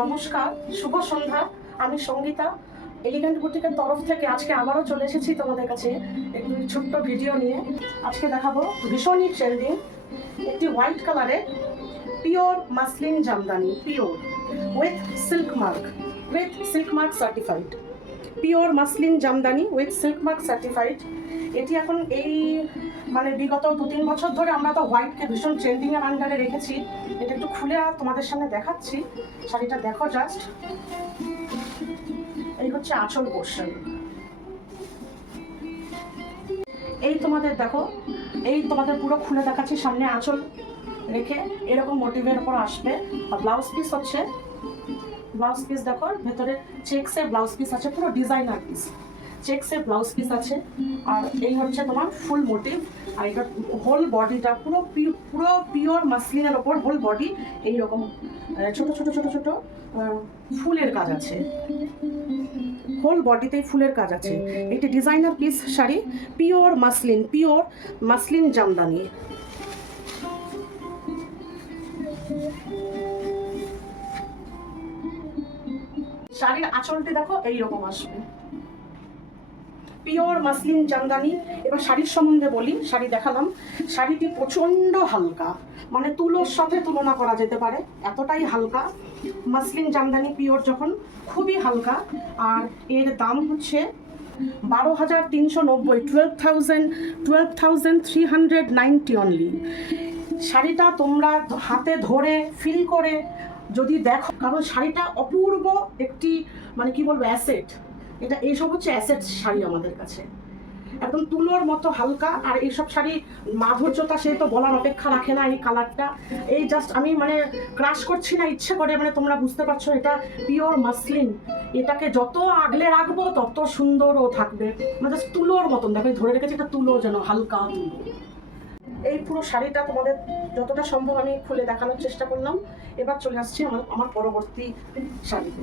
নমস্কার, শুভ সন্ধ্যা। আমি সঙ্গীতা। এলিগেন্ট বুটিকের তরফ থেকে আজকে আবারও চলে এসেছি তোমাদের কাছে একটি ছোট্ট ভিডিও নিয়ে। আজকে দেখাবো ভীষণই ট্রেন্ডিং একটি হোয়াইট কালারের pure muslin Jamdani pure with silk mark with silk mark certified pure muslin Jamdani with silk mark certified এটি এখন এই মানে বিগত দু তিন বছর ধরে আমরা তো হোয়াইটকে ভীষণ ট্রেন্ডিং এর আন্ডারে রেখেছি। এটা একটু খুলে তোমাদের সামনে দেখাচ্ছি। শাড়িটা দেখো জাস্ট এই হচ্ছে আঁচল পোর্শন এই তোমাদের দেখো, এই তোমাদের পুরো খুলে দেখাচ্ছি সামনে আঁচল রেখে। এরকম মোটিভের উপর আসবে। আর ব্লাউজ পিস হচ্ছে। ব্লাউজ পিস দেখো, ভেতরে চেক্সের ব্লাউজ পিস আছে, পুরো ডিজাইনার পিস চেক্সের ব্লাউজ পিস আছে। আর এই হচ্ছে তোমার ফুল মোটিভ আর এটা হোল বডিটা পুরো পুরো পিওর মাসলিনের ওপর হোল বডি এইরকম ছোট ছোট ছোট ছোট ফুলের কাজ আছে। হোল বডিতেই ফুলের কাজ আছে। একটি designer piece sari pure muslin pure muslin Jamdani. শাড়ির আঁচলটি দেখো, এইরকম আসবে। Pure muslin Jamdani. এবার শাড়ির সম্বন্ধে বলি, শাড়ি দেখালাম। শাড়িটি প্রচণ্ড হালকা মানে তুলোর সাথে তুলনা করা যেতে পারে, এতটাই হালকা। মাসলিন জামদানি পিওর যখন, খুবই হালকা। আর এর দাম হচ্ছে বারো হাজার তিনশো নব্বই twelve thousand twelve thousand three hundred ninety only শাড়িটা তোমরা হাতে ধরে ফিল করে যদি দেখো, কারণ শাড়িটা অপূর্ব একটি মানে কি বলব অ্যাসেট এটা এইসব হচ্ছে অ্যাসেট শাড়ি আমাদের কাছে। একদম তুলোর মতো হালকা, আর এইসব শাড়ি মাধুর্যতা সে তো বলার অপেক্ষা রাখে না এই কালারটা এই জাস্ট আমি মানে ক্রাশ করছি না, ইচ্ছে করে মানে তোমরা বুঝতে পারছ, এটা পিওর মাসলিন এটাকে যত আগলে রাখব, তত সুন্দরও থাকবে। মানে জাস্ট তুলোর মতন, দেখো ধরে রেখেছি এটা তুলো যেন, হালকা তুলো। এই পুরো শাড়িটা তোমাদের যতটা সম্ভব আমি খুলে দেখানোর চেষ্টা করলাম। এবার চলে আসছি আমার আমার পরবর্তী শাড়িতে।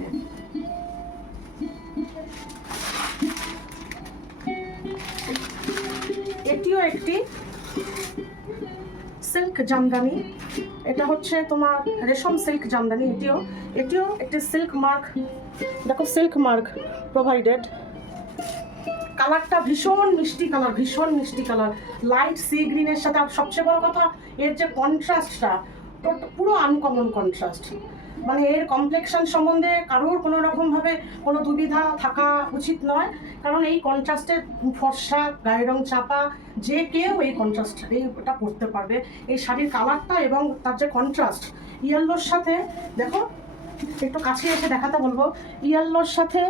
এটিও একটি সিল্ক জামদানি। এটা হচ্ছে তোমার রেশম সিল্ক জামদানি, এটিও। এটিও একটি সিল্ক মার্ক দেখো সিল্ক মার্ক প্রোভাইডেড কালারটা ভীষণ মিষ্টি কালার, ভীষণ মিষ্টি কালার। লাইট সি গ্রিনের সাথে সবচেয়ে বড় কথা, এর যে কন্ট্রাস্টটা পুরো আনকমন কন্ট্রাস্ট মানে এর কমপ্লেকশন সম্বন্ধে কারোর কোনো রকমভাবে কোনো দুবিধা থাকা উচিত নয়। কারণ এই কন্ট্রাস্টের ফর্সা, গায়ের রং চাপা, যে কেউ এই কন্ট্রাস্ট এইটা পরতে পারবে। এই শাড়ির কালারটা এবং তার যে কন্ট্রাস্ট ইয়েলোর সাথে দেখো, একটু কাছে এসে দেখাতে বলব। ইয়েলোর সাথে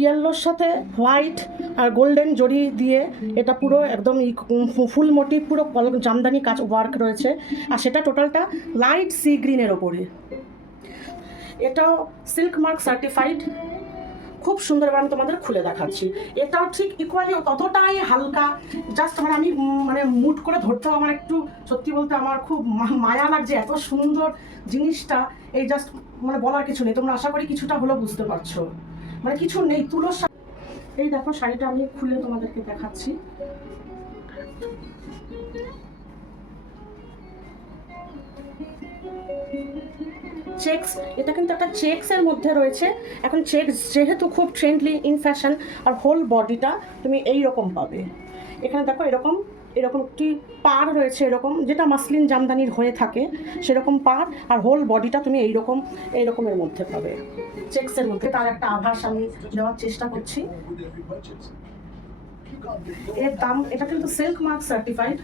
ইয়েলোর সাথে হোয়াইট আর গোল্ডেন জড়ি দিয়ে এটা পুরো একদম ফুল মোটিভ, পুরো জামদানি কাজ ওয়ার্ক রয়েছে। আর সেটা টোটালটা লাইট সি গ্রিনের ওপরে। এটাও সিল্ক মার্ক সার্টিফাইড খুব সুন্দর এবার আমি তোমাদের খুলে দেখাচ্ছি। এটাও ঠিক ইকুয়ালি ততটাই হালকা। জাস্ট মানে আমি মানে মুট করে ধরতেও আমার একটু, সত্যি বলতে আমার খুব মায়া লাগছে এত সুন্দর জিনিসটা। এই জাস্ট মানে বলার কিছু নেই। তোমরা আশা করি কিছুটা হলেও বুঝতে পারছ। মানে কিছু নেই তুলোর সা- এই দেখো শাড়িটা আমি খুলে তোমাদেরকে দেখাচ্ছি। চেকস এটা কিন্তু একটা চেকসের মধ্যে রয়েছে। এখন চেকস যেহেতু খুব ট্রেন্ডলি ইন ফ্যাশন আর হোল বডিটা তুমি এই রকম পাবে। এখানে দেখো এরকম এরকম একটি পার রয়েছে এরকম, যেটা মাসলিন জামদানির হয়ে থাকে, সেরকম পার আর হোল বডিটা তুমি এইরকম, এইরকমের মধ্যে পাবে। চেকসের মধ্যে তার একটা আভাস আমি দেওয়ার চেষ্টা করছি। এর দাম, এটা কিন্তু সিল্ক মার্ক সার্টিফাইড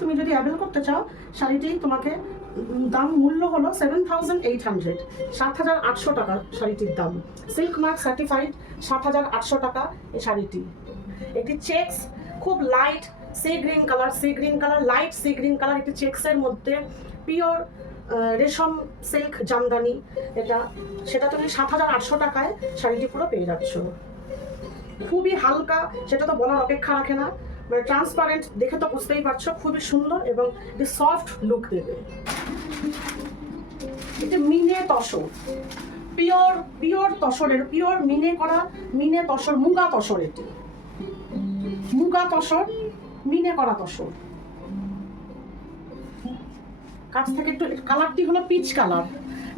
তুমি যদি অ্যাভেল করতে চাও, শাড়িটি তোমাকে দাম মূল্য হলো সেভেন থাউজেন্ড এইট হান্ড্রেড সাত হাজার আটশো টাকা শাড়িটির দাম। সিল্ক মার্ক সার্টিফাইড সাত হাজার আটশো টাকা এই শাড়িটি। একটি চেকস খুব light sea green colour sea green colour light sea green colour একটি চেকসের মধ্যে পিওর রেশম সিল্ক জামদানি। এটা, সেটা তুমি সাত হাজার আটশো টাকায় শাড়িটি পুরো পেয়ে যাচ্ছ। খুবই হালকা, সেটা তো বলার অপেক্ষা রাখে না। মানে ট্রান্সপারেন্ট দেখে তো বুঝতেই পারছ, খুবই সুন্দর এবং একটি সফট লুক দেবে। এটি মিনে তসর। পিওর পিওর তসরের, পিওর মিনে করা, মিনে তসর, মুগা তসর এটি। মুগা তসর, মিনে করা তসর। কাছ থেকে একটু কালারটি হলো পিচ কালার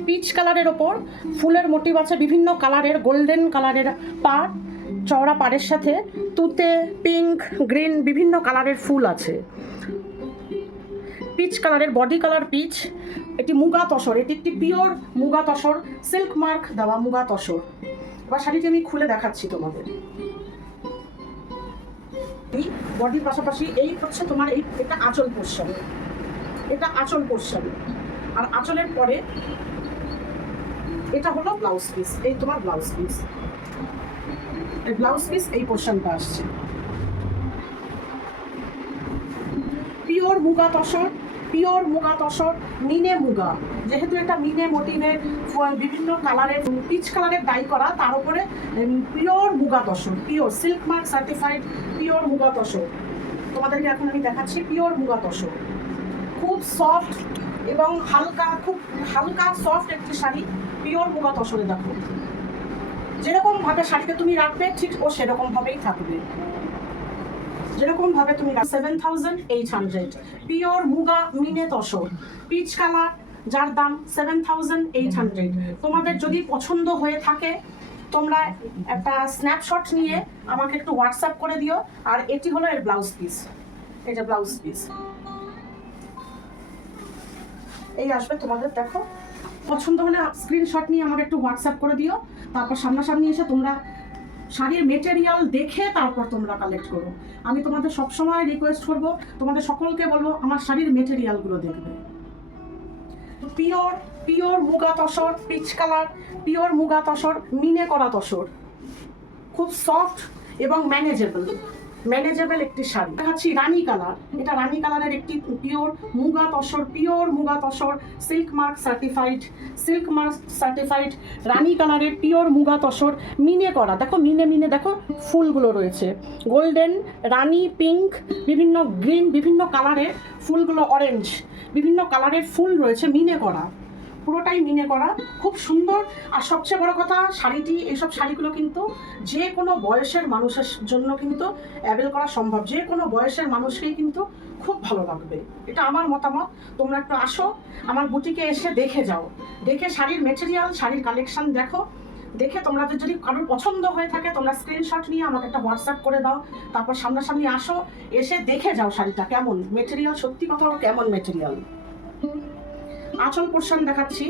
পিচ কালারের ওপর ফুলের মোটিভ আছে বিভিন্ন কালারের গোল্ডেন কালারের পাড় চওড়া পাড়ের সাথে তুতে পিঙ্ক গ্রিন বিভিন্ন কালারের ফুল আছে। পিচ কালারের বডি কালার পিচ এটি মুগা তসর, এটি একটি pure muga tussar silk mark দেওয়া মুগা তসর। এবার শাড়িটি আমি খুলে দেখাচ্ছি তোমাদের। বডির পাশাপাশি এই হচ্ছে তোমার এই, এটা আঁচল পোর্শন এটা আঁচল পোর্শন আর আঁচলের পরে এটা হলো ব্লাউজ পিস এই তোমার ব্লাউজ পিস ব্লাউজ পিস এই পোর্শনটা আসছে। পিওর মুগা তসর পিওর মুগা তসর মিনে মুগা। যেহেতু এটা মিনে মোটিভের বিভিন্ন কালারের পিচ কালারের ডাই করা, তার উপরে pure muga tussar pure silk mark certified pure muga tussar তোমাদেরকে এখন আমি দেখাচ্ছি পিওর মুগা তসর খুব সফট এবং হালকা, খুব হালকা সফট একটি শাড়ি পিওর মুগা তসরে দেখো। যেরকম ভাবে শাড়িতে তুমি রাখবে, ঠিক ও সেরকম ভাবেই থাকবে। যেরকম ভাবে তুমি seven thousand eight hundred pure muga মিনে তসর, পিচ কালার, যার দাম সেভেন থাউজেন্ড এইট হান্ড্রেড তোমাদের যদি পছন্দ হয়ে থাকে, তোমরা একটা স্ন্যাপশট নিয়ে আমাকে একটু হোয়াটসঅ্যাপ করে দিও, আর এটি হলো এর ব্লাউজ পিস এটা ব্লাউজ পিস এই আসবে তোমাদের, দেখো। পছন্দ হলে স্ক্রিনশট নিয়ে আমাকে একটু হোয়াটসঅ্যাপ করে দিও। তারপর সামনাসামনি এসে তোমরা শাড়ির মেটেরিয়াল দেখে তারপর তোমরা কালেক্ট করো। আমি তোমাদের সবসময় রিকোয়েস্ট করব, তোমাদের সকলকে বলব, আমার শাড়ির মেটেরিয়ালগুলো দেখবে। Pure pure muga tussar peach colour pure muga tussar মিনে করা তসর। খুব সফট এবং ম্যানেজেবল ম্যানেজেবল একটি শাড়ি। দেখাচ্ছি রানী কালার। এটা রানী কালারের একটি pure muga tussar, pure muga tussar silk mark certified silk mark certified রানী কালারের পিওর মুগা তসর, মিনে করা। দেখো, মিনে মিনে, দেখো, ফুলগুলো রয়েছে। গোল্ডেন রানী পিঙ্ক বিভিন্ন গ্রিন বিভিন্ন কালারের ফুলগুলো অরেঞ্জ বিভিন্ন কালারের ফুল রয়েছে, মিনে করা। পুরোটাই মিনে করা। খুব সুন্দর। আর সবচেয়ে বড় কথা, শাড়িটি, এসব শাড়িগুলো কিন্তু যে কোনো বয়সের মানুষের জন্য কিন্তু অ্যাভেল করা সম্ভব। যে কোনো বয়সের মানুষকেই কিন্তু খুব ভালো লাগবে। এটা আমার মতামত। তোমরা একটু আসো, আমার বুটিকে এসে দেখে যাও। দেখে শাড়ির মেটেরিয়াল শাড়ির কালেকশন দেখো। দেখে তোমাদের যদি কারোর পছন্দ হয়ে থাকে, তোমরা স্ক্রিনশট নিয়ে আমাকে একটা হোয়াটসঅ্যাপ করে দাও। তারপর সামনাসামনি আসো, এসে দেখে যাও শাড়িটা কেমন। মেটেরিয়াল সত্যি কথা, কেমন মেটেরিয়াল আঁচল পোর্শন দেখাচ্ছি।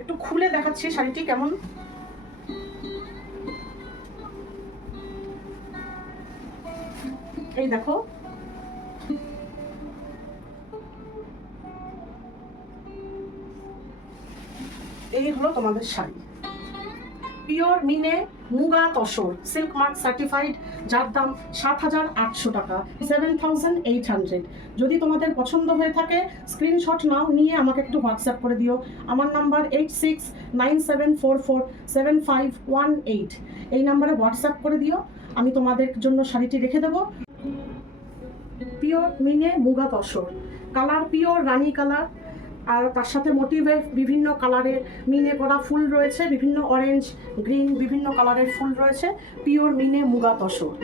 একটু খুলে দেখাচ্ছি শাড়িটি কেমন? এই দেখো। এই হলো তোমাদের শাড়ি। পিওর মিনে muga tussar silk mark certified যার দাম সাত হাজার আটশো টাকা সেভেন থাউজেন্ড এইট হান্ড্রেড যদি তোমাদের পছন্দ হয়ে থাকে স্ক্রিনশট নাও, নিয়ে আমাকে একটু হোয়াটসঅ্যাপ করে দিও। আমার number eight six nine seven four four seven five one eight এই নাম্বারে হোয়াটসঅ্যাপ করে দিও, আমি তোমাদের জন্য শাড়িটি রেখে দেবো। পিওর মিনে মুগা তসর। কালার পিওর রানী কালার আর তার সাথে মোটিভে বিভিন্ন কালারের মিনে করা ফুল রয়েছে, বিভিন্ন অরেঞ্জ গ্রিন বিভিন্ন কালারের ফুল রয়েছে পিওর মিনে মুগা তসর।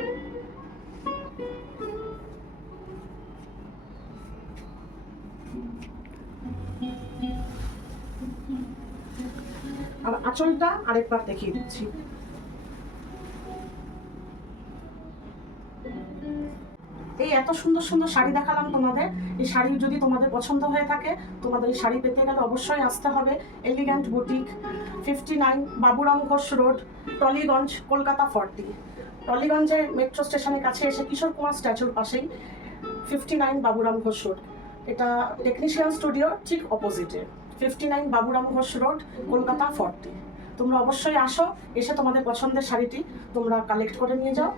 আর আঁচলটা আরেকবার দেখিয়ে দিচ্ছি। এই এত সুন্দর সুন্দর শাড়ি দেখালাম তোমাদের। এই শাড়ি যদি তোমাদের পছন্দ হয়ে থাকে, তোমাদের এই শাড়ি পেতে গেলে অবশ্যই আসতে হবে elegant boutique fifty nine Baburam Ghosh road, Tollygunge, Kolkata forty টলিগঞ্জের metro স্টেশনের কাছে এসে কিশোর কুমার স্ট্যাচুর পাশেই fifty nine Baburam Ghosh road. এটা টেকনিশিয়ান স্টুডিও ঠিক অপোজিটে fifty nine Baburam Ghosh road, Kolkata forty তোমরা অবশ্যই আসো, এসে তোমাদের পছন্দের শাড়িটি তোমরা কালেক্ট করে নিয়ে যাও।